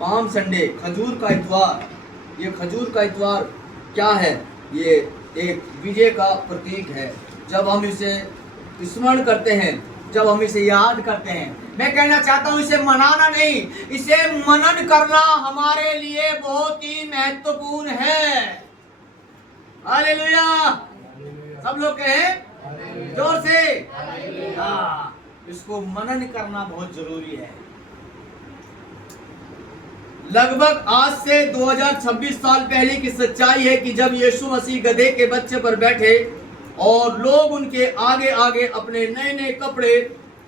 Palm Sunday, खजूर का इतवार। ये खजूर का इतवार क्या है? ये एक विजय का प्रतीक है। जब हम इसे स्मरण करते हैं, जब हम इसे याद करते हैं, मैं कहना चाहता हूं इसे मनाना नहीं, इसे मनन करना हमारे लिए बहुत ही महत्वपूर्ण है। हालेलुया! सब लोग कहें जोर से। हाँ, इसको मनन करना बहुत जरूरी है। लगभग आज से 2026 साल पहले की सच्चाई है कि जब यीशु मसीह गधे के बच्चे पर बैठे और लोग उनके आगे आगे अपने नए नए कपड़े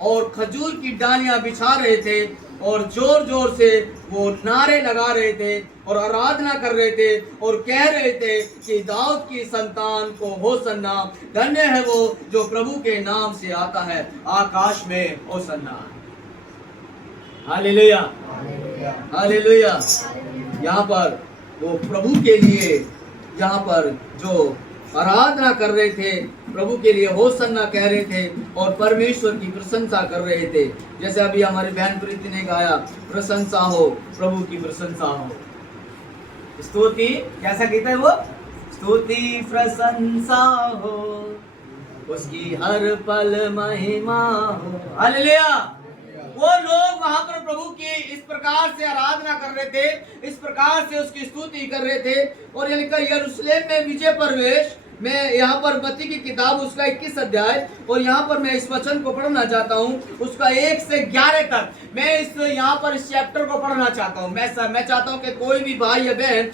और खजूर की डालियां बिछा रहे थे और जोर जोर से वो नारे लगा रहे थे और आराधना कर रहे थे और कह रहे थे कि दाऊद की संतान को होसन्ना, धन्य है वो जो प्रभु के नाम से आता है, आकाश में होसन्ना। Hallelujah, hallelujah. यहाँ पर वो प्रभु के लिए, यहाँ पर जो आराधना कर रहे थे, प्रभु के लिए होसन्ना कह रहे थे और परमेश्वर की प्रशंसा कर रहे थे। जैसे अभी हमारी बहन प्रीति ने गाया, प्रशंसा हो, प्रभु की प्रशंसा हो। स्तुति कैसा गीत है वो? स्तुति प्रशंसा हो, उसकी हर पल महिमा हो। हालेलुया। वो लोग वहां पर प्रभु की इस प्रकार से आराधना कर रहे थे, इस प्रकार से उसकी स्तुति कर रहे थे। और ये लिखा यरूशलेम में विजय प्रवेश। मैं यहाँ पर मत्ती की किताब उसका 21 अध्याय और यहाँ पर मैं इस वचन को पढ़ना चाहता हूँ, उसका 1 से 11 तक मैं यहाँ पर इस चैप्टर को पढ़ना चाहता हूँ। मैं चाहता हूँ कि कोई भी भाई या बहन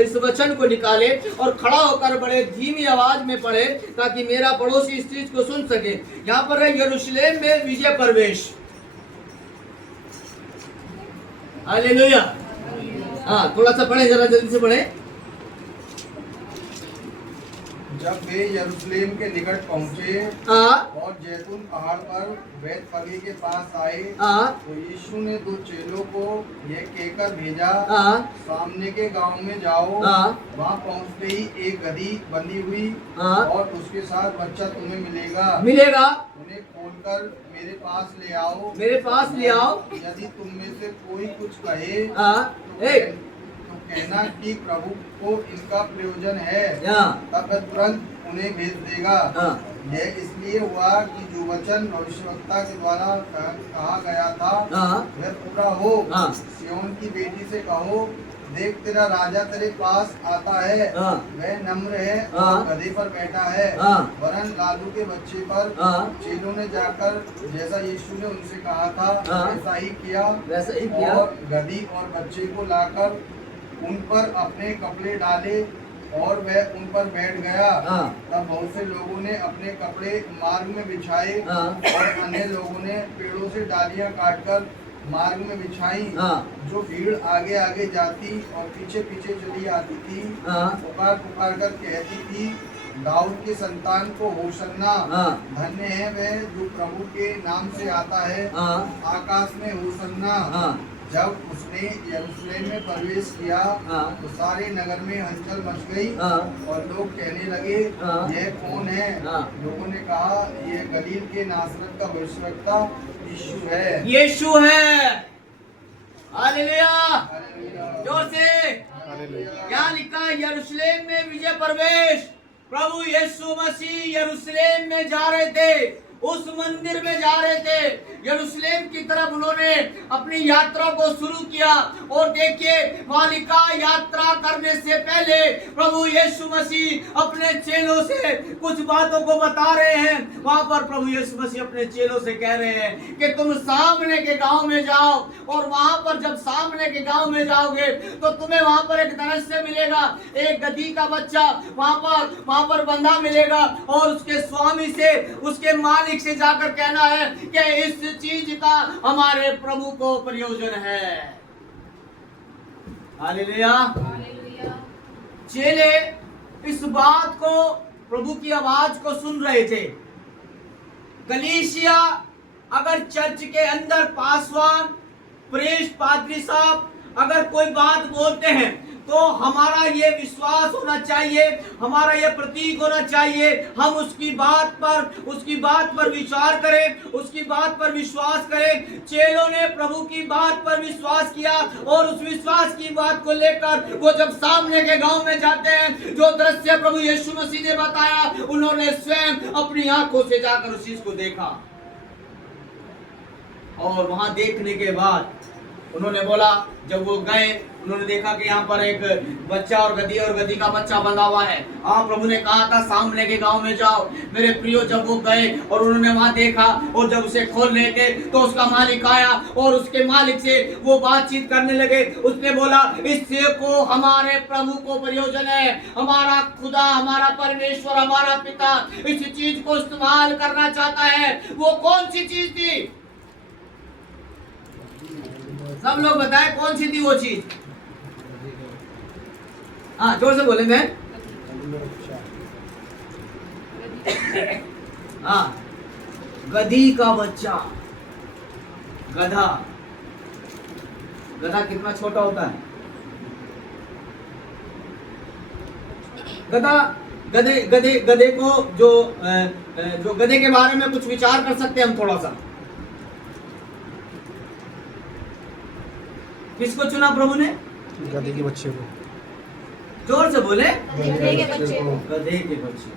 इस वचन को निकाले और खड़ा होकर बड़े धीमी आवाज में पढ़े ताकि मेरा पड़ोसी इस चीज को सुन सके। यहाँ पर है यरूशलेम में विजय प्रवेश। हालेलुया। हाँ, थोड़ा सा पढ़े, जरा जल्दी से पढ़े। जब वे यरूशलेम के निकट पहुँचे और जैतून पहाड़ पर बैतफगे के पास आए, तो यीशु ने 2 चेलों को ये कहकर भेजा, सामने के गांव में जाओ, वहाँ पहुँचते ही एक गधी बंधी हुई और उसके साथ बच्चा तुम्हें मिलेगा। उन्हें खोलकर मेरे पास ले आओ। यदि तुम में से कोई कुछ कहे तो कहना कि प्रभु को इनका प्रयोजन है, तब तुरंत उन्हें भेज देगा। यह इसलिए हुआ कि जो वचन भविष्यवक्ता के द्वारा कहा गया था वह पूरा हो। सिय्योन की बेटी से कहो, देख तेरा राजा तेरे पास आता है, वह नम्र है और गधे पर बैठा है, वरन लालू के बच्चे पर। चेलों ने जाकर जैसा यीशु ने उनसे कहा था वैसा ही किया और गधी और बच्चे को लाकर उन पर अपने कपड़े डाले और वह उन पर बैठ गया। तब बहुत से लोगों ने अपने कपड़े मार्ग में बिछाए और अन्य लोगों ने पेड़ों से डालियां काटकर मार्ग में बिछाई। जो भीड़ आगे आगे जाती और पीछे पीछे चली आती थी, पुकार पुकार कर कहती थी, दाऊद की संतान को होसन्ना, धन्य है वह जो प्रभु के नाम से आता है, आकाश में होसन्ना। जब उसने यरूशलेम में प्रवेश किया तो सारे नगर में हलचल मच गई और लोग कहने लगे, यह कौन है? लोगों ने कहा, यह गलील के नासरत का भविष्यवक्ता यीशु है। हालेलुया, जोर से। क्या लिखा है? यरूशलेम में विजय प्रवेश। प्रभु यीशु मसीह यरूशलेम में जा रहे थे, उस मंदिर में जा रहे थे, यरूशलेम की तरफ उन्होंने अपनी यात्रा को शुरू किया। और देखिए, मालिका यात्रा करने से पहले प्रभु यीशु मसीह अपने चेलों से कुछ बातों को बता रहे हैं। वहां पर प्रभु यीशु मसीह अपने चेलों से कह रहे हैं कि तुम सामने के गांव में जाओ और वहां पर जब सामने के गांव में जाओगे तो तुम्हें वहां पर एक दृश्य मिलेगा, एक गधी का बच्चा वहां पर बंधा मिलेगा और उसके स्वामी से, उसके मालिक से जाकर कहना है कि इस चीज का हमारे प्रभु को प्रयोजन है। हालेलुया। चेले इस बात को, प्रभु की आवाज को सुन रहे थे। कलीसिया, अगर चर्च के अंदर पासवान, प्रीस्ट, पादरी साहब अगर कोई बात बोलते हैं तो हमारा ये विश्वास होना चाहिए, हमारा ये प्रतीक होना चाहिए, हम उसकी बात पर विचार करें, उसकी बात पर विश्वास करें। चेलों ने प्रभु की बात पर विश्वास किया और उस विश्वास की बात को लेकर वो जब सामने के गांव में जाते हैं, जो दृश्य प्रभु यीशु मसीह ने बताया, उन्होंने स्वयं अपनी आंखों से जाकर उस चीज को देखा। और वहां देखने के बाद उन्होंने बोला, जब वो गए उन्होंने देखा कि यहाँ पर एक बच्चा और गधी का बच्चा बंधा हुआ है। हाँ, प्रभु ने कहा था सामने के गांव में जाओ। मेरे प्रियो, जब वो गए और उन्होंने वहां देखा और जब उसे खोल रहे थे तो उसका मालिक आया और उसके मालिक से वो बातचीत करने लगे। उसने बोला, इससे को हमारे प्रभु को प्रयोजन है, हमारा खुदा, हमारा परमेश्वर, हमारा पिता इस चीज को इस्तेमाल करना चाहता है। वो कौन सी चीज थी? सब लोग बताएं कौन सी थी वो चीज? हाँ, जोर से बोलेंगे। हाँ, गधी का बच्चा। गधा कितना छोटा होता है? गधे को जो गधे के बारे में कुछ विचार कर सकते हैं हम थोड़ा सा। किसको चुना प्रभु ने? गधे के बच्चे को। जोर से बोले। गधे के बच्चे को। गधे के बच्चे।